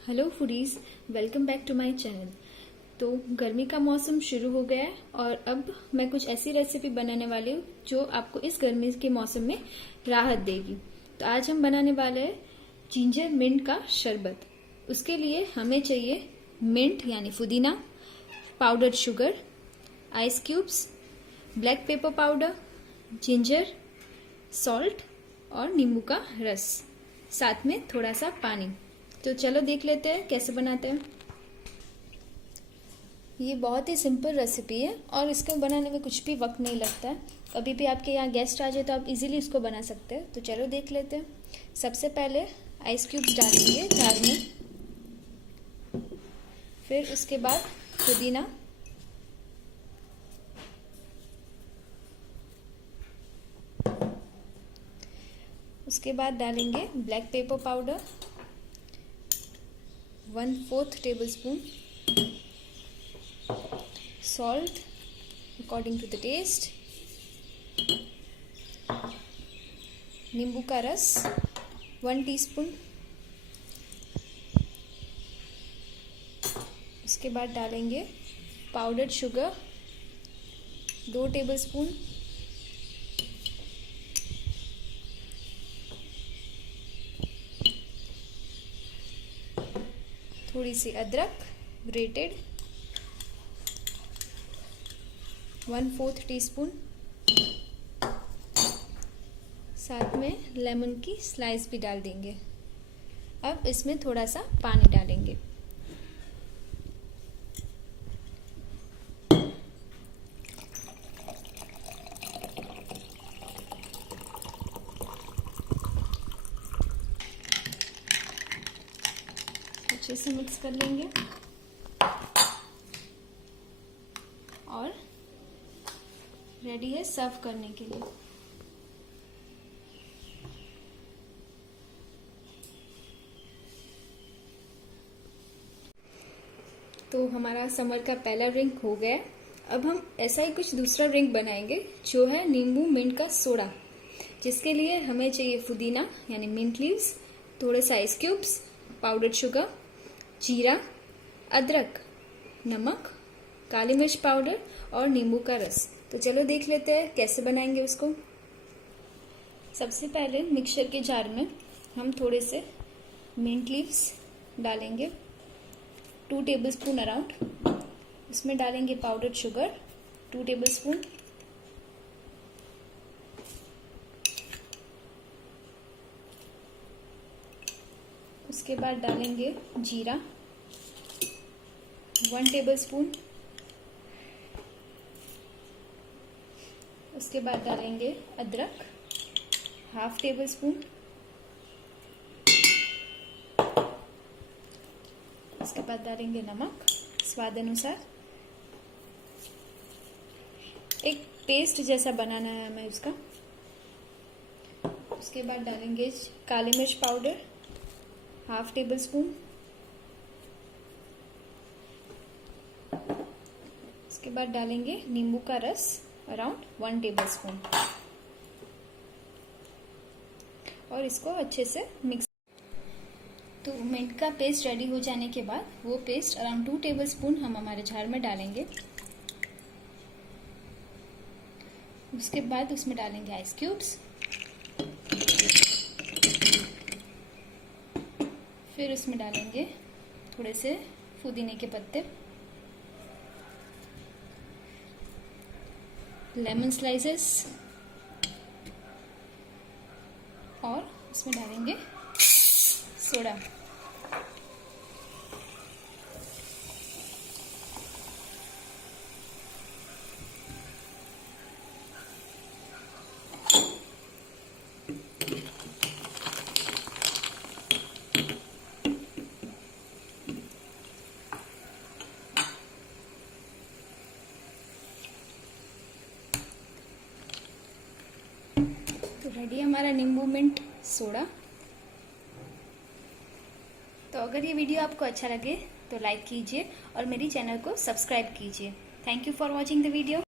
Hello foodies, welcome back to my channel. तो गर्मी का मौसम शुरू हो गया है और अब मैं कुछ ऐसी रेसिपी बनाने वाली हूँ जो आपको इस गर्मी के मौसम में राहत देगी। तो आज हम बनाने वाले हैं जिंजर मिंट का शरबत। उसके लिए हमें चाहिए मिंट यानी पुदीना, powdered sugar, ice cubes, black pepper powder, ginger, salt और नींबू का रस, साथ में थोड़ा सा पानी। तो चलो देख लेते हैं कैसे बनाते हैं। ये बहुत ही सिंपल रेसिपी है और इसको बनाने में कुछ भी वक्त नहीं लगता है। कभी भी आपके यहाँ गेस्ट आ जाए तो आप इजीली इसको बना सकते हैं। तो चलो देख लेते हैं। सबसे पहले आइस क्यूब्स डालेंगे जार में, फिर उसके बाद पुदीना, उसके बाद डालेंगे black pepper powder 1/4 tablespoon, salt according to the taste, नींबू का रस 1 टीस्पून, उसके बाद डालेंगे पाउडर्ड शुगर 2 टेबलस्पून, थोड़ी सी अदरक ग्रेटेड 1/4 टीस्पून, साथ में लेमन की स्लाइस भी डाल देंगे। अब इसमें थोड़ा सा पानी डालेंगे। अच्छे से मिक्स कर लेंगे और रेडी है सर्व करने के लिए। तो हमारा समर का पहला ड्रिंक हो गया। अब हम ऐसा ही कुछ दूसरा ड्रिंक बनाएंगे जो है नींबू मिंट का सोडा, जिसके लिए हमें चाहिए पुदीना यानी मिंट लीव्स, थोड़े सा आइस क्यूब्स, पाउडर्ड शुगर, जीरा, अदरक, नमक, काली मिर्च पाउडर और नींबू का रस। तो चलो देख लेते हैं कैसे बनाएंगे उसको। सबसे पहले मिक्सचर के जार में हम थोड़े से मिंट लीव्स डालेंगे 2 टेबलस्पून अराउंड, इसमें डालेंगे पाउडर्ड शुगर 2 टेबलस्पून, उसके बाद डालेंगे जीरा 1 टेबलस्पून, उसके बाद डालेंगे अदरक 1/2 टेबलस्पून, उसके बाद डालेंगे नमक स्वाद अनुसार। एक पेस्ट जैसा बनाना है हमें उसका। उसके बाद डालेंगे काली मिर्च पाउडर 1/2 टेबलस्पून, उसके बाद डालेंगे नींबू का रस अराउंड 1 टेबलस्पून और इसको अच्छे से मिक्स। तो मिंट का पेस्ट रेडी हो जाने के बाद वो पेस्ट अराउंड 2 टेबलस्पून हम हमारे जार में डालेंगे। उसके बाद उसमें डालेंगे आइस क्यूब्स, फिर उसमें डालेंगे थोड़े से पुदीने के पत्ते, लेमन स्लाइसेस और उसमें डालेंगे सोडा। तो रेडी है हमारा नींबू मिंट सोडा। तो अगर ये वीडियो आपको अच्छा लगे तो लाइक कीजिए और मेरी चैनल को सब्सक्राइब कीजिए। Thank you for watching the video.